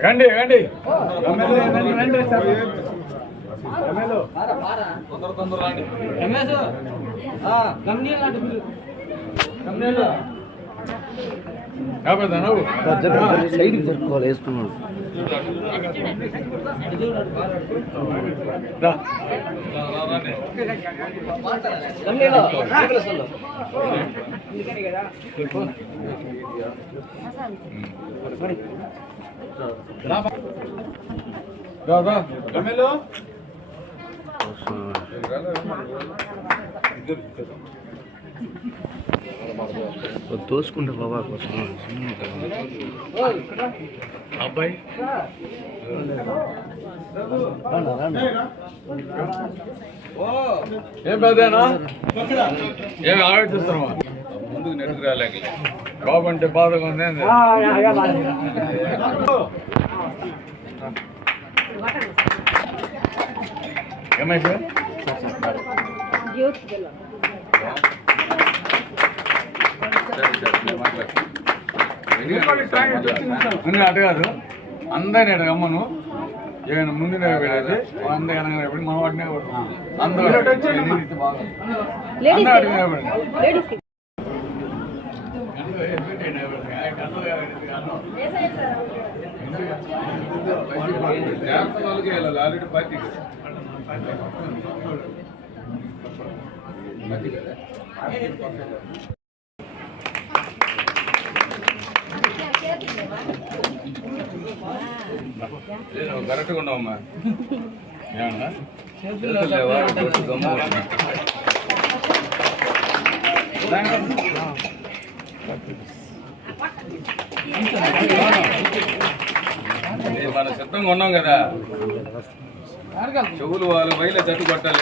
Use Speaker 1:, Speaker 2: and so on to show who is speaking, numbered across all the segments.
Speaker 1: కండి
Speaker 2: రమేష్ గమ్నీ లాంటి పిల్లు గమ్నీలు
Speaker 1: కాకపోతే నువ్వు
Speaker 3: సైడ్కి జరుపుకోవాలి వేసుకున్నాడు
Speaker 1: రా.
Speaker 2: గమ్నీలో
Speaker 1: రా, రా.
Speaker 3: దోసుకుంటే బాబా కోసం
Speaker 1: అబ్బాయి. ఏం పెద్దనా ఏమి ఆలోచిస్తున్నావా
Speaker 4: ముందుకు నెట్టుకు రాలేక
Speaker 1: బాగుంటే బాధగా ఉంది? ఏమైంది ముందు అటు కాదు అందరిని అటు రమ్మను. ఏమైనా ముందు నిలబెడేది అందరి నిలబడి మన వాటినే అందరూ అటు
Speaker 4: ఆల్రెడీ పార్టీ కరెక్ట్గా ఉన్నావమ్మా
Speaker 1: ఏమన్నా
Speaker 4: లేవా? గమ్ము. ఇది సిద్ధంగా ఉన్నాం కదా చెవులు వాళ్ళు బయలు తట్టు కొట్టాలి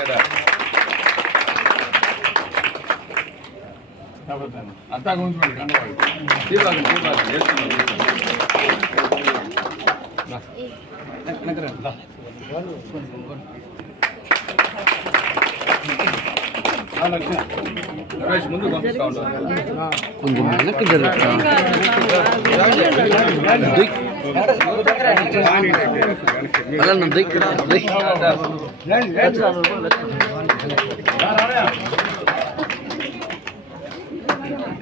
Speaker 4: ముందు పంపిస్తా ఉంటాను
Speaker 3: కొంచెం వెనక్కి జరుగుతా అలా దిక్కు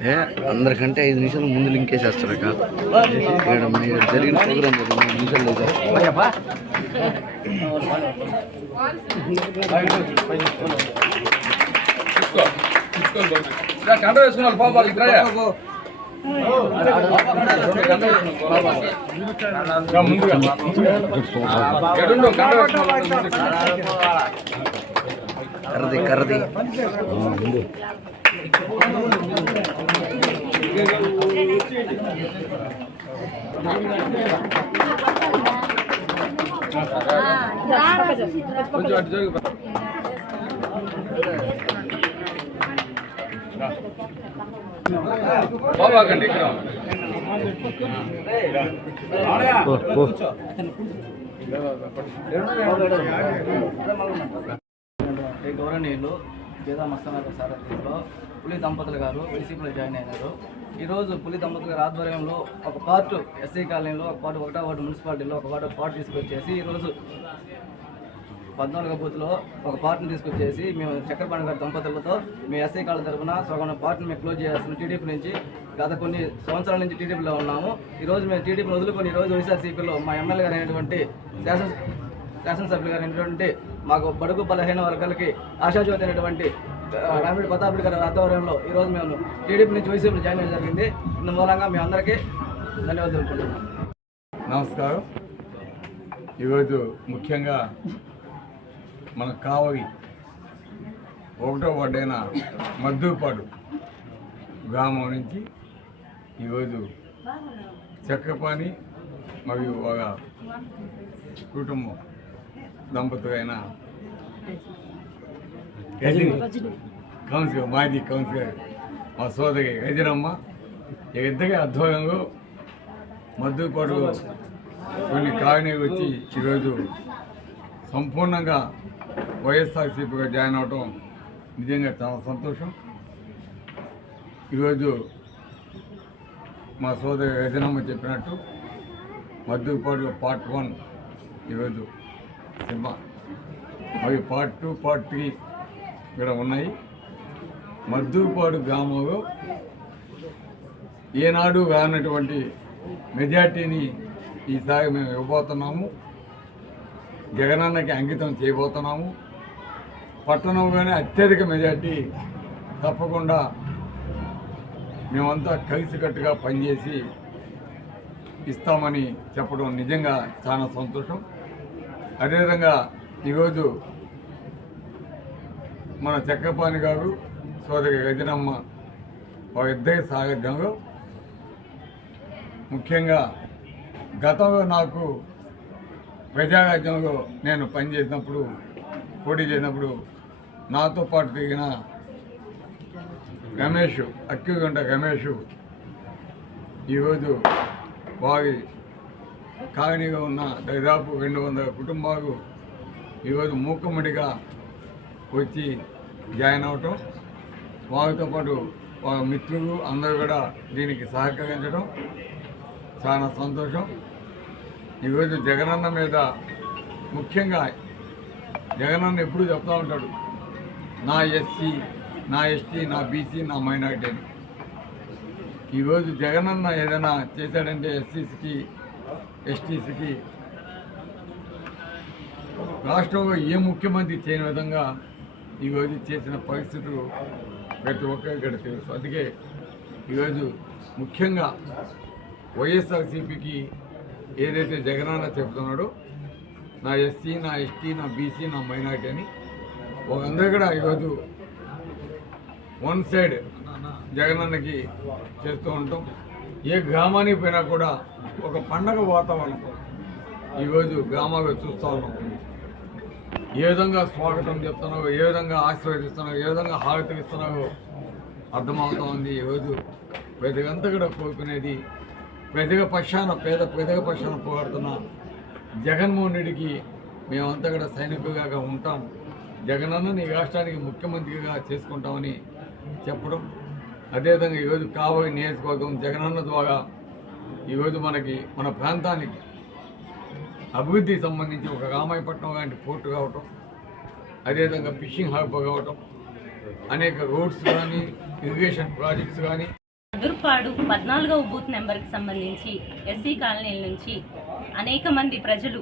Speaker 3: ఏ అందరికంటే ఐదు నిమిషాలు ముందు లింక్ వేసేస్తారు అక్క? ఇక్కడ మీరు జరిగిన ప్రోగ్రామ్ ఐదు నిమిషాలు
Speaker 1: ముందుగా
Speaker 4: ఎడుండు కండ వేసుకున్నారు
Speaker 3: కర్రది కర్రది
Speaker 4: కొంచెం అటు జరిగి బాబాకండి ఇక్కడ
Speaker 3: పో, పో.
Speaker 2: గౌరవనీయులు గీతా మస్తానగర్ సారథ్యంలో పులి దంపతులు గారు వైసీపీలో జాయిన్ అయినారు. ఈరోజు పులి దంపతుల గారి ఆధ్వర్యంలో ఒక పార్ట్ ఎస్సీ కాలనీలో ఒక పార్ట్ ఒకటో వార్డు మున్సిపాలిటీలో ఒక పార్ట్ పార్ట్ తీసుకొచ్చేసి ఈరోజు పద్నాలుగో బూత్లో ఒక పార్ట్ని తీసుకొచ్చేసి మేము చక్రపాణి గారి దంపతులతో మీ ఎస్ఐ కాళ్ళ తరఫున సగం పార్ట్ని మేము క్లోజ్ చేస్తున్నాం టీడీపీ నుంచి గత కొన్ని సంవత్సరాల నుంచి టీడీపీలో ఉన్నాము. ఈరోజు మేము టీడీపీని వదులుకొని ఈరోజు రోజు వైఎస్ఆర్సీపీలో మా ఎమ్మెల్యే గారు అయినటువంటి శాసన శాసనసభ్యులు గారు అయినటువంటి మాకు బడుగు బలహీన వర్గాలకి ఆశాజ్యోతి అయినటువంటి ఆ, రామిడి గారి ఆధ్వర్యంలో ఈరోజు మేము టీడీపీ నుంచి వైసీపీలో జాయిన్ అయ్యడం జరిగింది. ఇందు మూలంగా మీ అందరికీ ధన్యవాదాలు
Speaker 1: నమస్కారం. ఈరోజు ముఖ్యంగా మన కావలి ఒకటో వార్డైన మద్దూపాడు గ్రామం నుంచి ఈరోజు చక్రపాణి మరియు ఒక కుటుంబం దంపతులైన కౌన్సిలర్ మాజీ కౌన్సిలర్ మా సోదరి రజనమ్మ ఇద్దరి ఆధ్వర్యంలో మద్దూపాడు కొన్ని కాలనీ వచ్చి ఈరోజు సంపూర్ణంగా వైఎస్ఆర్సీపీగా జాయిన్ అవటం నిజంగా చాలా సంతోషం. ఈరోజు మా సోదరి రజనమ్మ చెప్పినట్టు మద్దుపాడు పార్ట్ వన్ ఈరోజు సినిమా. అవి పార్ట్ టూ పార్ట్ త్రీ ఇక్కడ ఉన్నాయి. మద్దుపాడు గ్రామంలో ఏనాడు కానటువంటి మెజార్టీని ఈసారి మేము ఇవ్వబోతున్నాము. జగనన్నకి అంకితం చేయబోతున్నాము. పట్టణంలోనే అత్యధిక మెజార్టీ తప్పకుండా మేమంతా కలిసికట్టుగా పనిచేసి ఇస్తామని చెప్పడం నిజంగా చాలా సంతోషం. అదేవిధంగా ఈరోజు మన చక్రపాణి గారు సోదరి గజనమ్మ వారిద్దరి సాగత్యంలో ముఖ్యంగా గతంలో నాకు ప్రజారాజ్యంలో నేను పనిచేసినప్పుడు పోటీ చేసినప్పుడు నాతో పాటు తిరిగిన రమేష్ అక్కిగంట రమేష్ ఈరోజు వారి కాలనీగా ఉన్న దాదాపు రెండు వందల కుటుంబాలు ఈరోజు మూకమ్మడిగా వచ్చి జాయిన్ అవటం వారితో పాటు వాళ్ళ మిత్రులు అందరూ కూడా దీనికి సహకరించడం చాలా సంతోషం. ఈరోజు జగనన్న మీద ముఖ్యంగా జగనన్న ఎప్పుడు చెప్తూ ఉంటాడు నా ఎస్సీ నా ఎస్టీ నా బీసీ నా మైనారిటీ అని. ఈరోజు జగనన్న ఏదైనా చేశాడంటే ఎస్సీస్కి ఎస్టీసీకి. రాష్ట్రంలో ఏ ముఖ్యమంత్రి చేయని విధంగా ఈరోజు చేసిన పరిస్థితులు ప్రతి ఒక్కరికి ఇక్కడ తెలుసు. అందుకే ఈరోజు ముఖ్యంగా వైఎస్ఆర్సీపీకి ఏదైతే జగనన్న చెప్తున్నాడో నా ఎస్సీ నా ఎస్టీ నా బీసీ నా మైనార్టీ అని వాళ్ళందరూ కూడా ఈరోజు వన్ సైడ్ జగనన్నకి చేస్తూ ఉంటాం ఏ గ్రామానికి పోయినా కూడా ఒక పండగ వాతావరణం. ఈరోజు గ్రామాల్లో చూస్తూ ఉన్నాం. ఏ విధంగా స్వాగతం చెప్తున్నావు? ఏ విధంగా ఆశీర్వదిస్తున్నావు? ఏ విధంగా హారతి ఇస్తున్నావో అర్థమవుతా ఉంది. ఈరోజు ప్రజలంతా కూడా కోరుకునేది ప్రజల పక్షాన పేద ప్రజల పక్షాన పోరాడుతున్న జగన్మోహన్ రెడ్డికి మేమంతా కూడా సైనికుగా ఉంటాం. జగనన్న ఈ రాష్ట్రానికి ముఖ్యమంత్రిగా చేసుకుంటామని చెప్పడం అదేవిధంగా ఈరోజు కాబోయే నియోజకవర్గం జగనన్న ద్వారా ఈరోజు మనకి మన ప్రాంతానికి అభివృద్ధికి సంబంధించి ఒక రామాయపట్నం లాంటి పోర్టు కావటం అదేవిధంగా ఫిషింగ్ హార్బర్ కావటం అనేక రోడ్స్ కానీ ఇరిగేషన్ ప్రాజెక్ట్స్ కానీ.
Speaker 5: దుర్పాడు పద్నాలుగవ బూత్ నెంబర్కి సంబంధించి ఎస్సీ కాలనీల నుంచి అనేక మంది ప్రజలు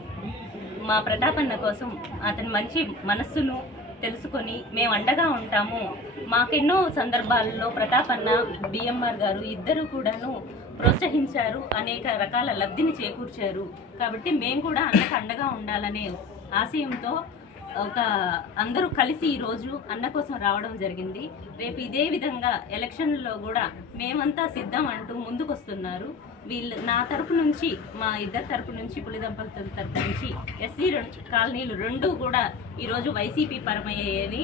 Speaker 5: మా ప్రతాపన్న కోసం అతని మంచి మనస్సును తెలుసుకొని మేము అండగా ఉంటాము. మాకెన్నో సందర్భాల్లో ప్రతాపన్న బిఎంఆర్ గారు ఇద్దరు కూడాను ప్రోత్సహించారు. అనేక రకాల లబ్ధిని చేకూర్చారు. కాబట్టి మేము కూడా అన్నకు అండగా ఉండాలనే ఆశయంతో ఒక అందరూ కలిసి ఈరోజు అన్న కోసం రావడం జరిగింది. రేపు ఇదే విధంగా ఎలక్షన్లో కూడా మేమంతా సిద్ధం అంటూ ముందుకొస్తున్నారు. వీళ్ళు నా తరపు నుంచి మా ఇద్దరు తరపు నుంచి పులిదంపల తరపు నుంచి ఎస్సీ కాలనీలు రెండు కూడా ఈరోజు వైసీపీ పరమయ్యాయని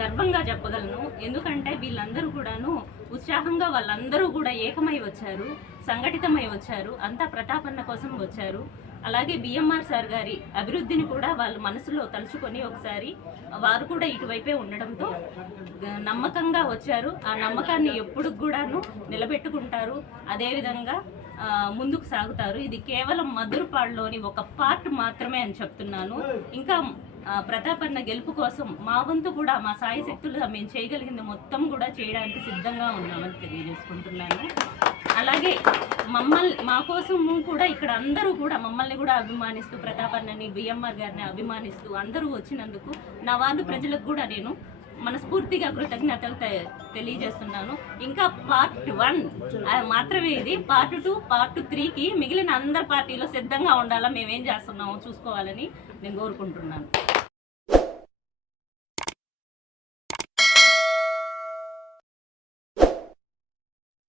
Speaker 5: గర్వంగా చెప్పగలను. ఎందుకంటే వీళ్ళందరూ కూడాను ఉత్సాహంగా వాళ్ళందరూ కూడా ఏకమై వచ్చారు సంఘటితమై వచ్చారు అంతా ప్రతాపన్న కోసం వచ్చారు. అలాగే బిఎంఆర్ సార్ గారి అభివృద్ధిని కూడా వాళ్ళు మనసులో తలుచుకొని ఒకసారి వారు కూడా ఇటువైపే ఉండడంతో నమ్మకంగా వచ్చారు. ఆ నమ్మకాన్ని ఎప్పుడు కూడాను నిలబెట్టుకుంటారు. అదేవిధంగా ముందుకు సాగుతారు. ఇది కేవలం మధురపాడులోని ఒక పార్ట్ మాత్రమే అని చెప్తున్నాను. ఇంకా ప్రతాపన్న గెలుపు కోసం మా వంతు కూడా మా సాయి శక్తులు మేము చేయగలిగింది మొత్తం కూడా చేయడానికి సిద్ధంగా ఉన్నామని తెలియజేసుకుంటున్నాను. అలాగే మమ్మల్ని మా కోసము కూడా ఇక్కడ అందరూ కూడా మమ్మల్ని కూడా అభిమానిస్తూ ప్రతాపన్నని బిఎంఆర్ గారిని అభిమానిస్తూ అందరూ వచ్చినందుకు నా వార్డు ప్రజలకు కూడా నేను మనస్ఫూర్తిగా కృతజ్ఞతలు తె- తెలియజేస్తున్నాను. ఇంకా పార్ట్ వన్ మాత్రమే ఇది. పార్ట్ టూ పార్ట్ త్రీకి మిగిలిన అందరి పార్టీలో సిద్ధంగా ఉండాలా మేమేం చేస్తున్నామో చూసుకోవాలని నేను కోరుకుంటున్నాను.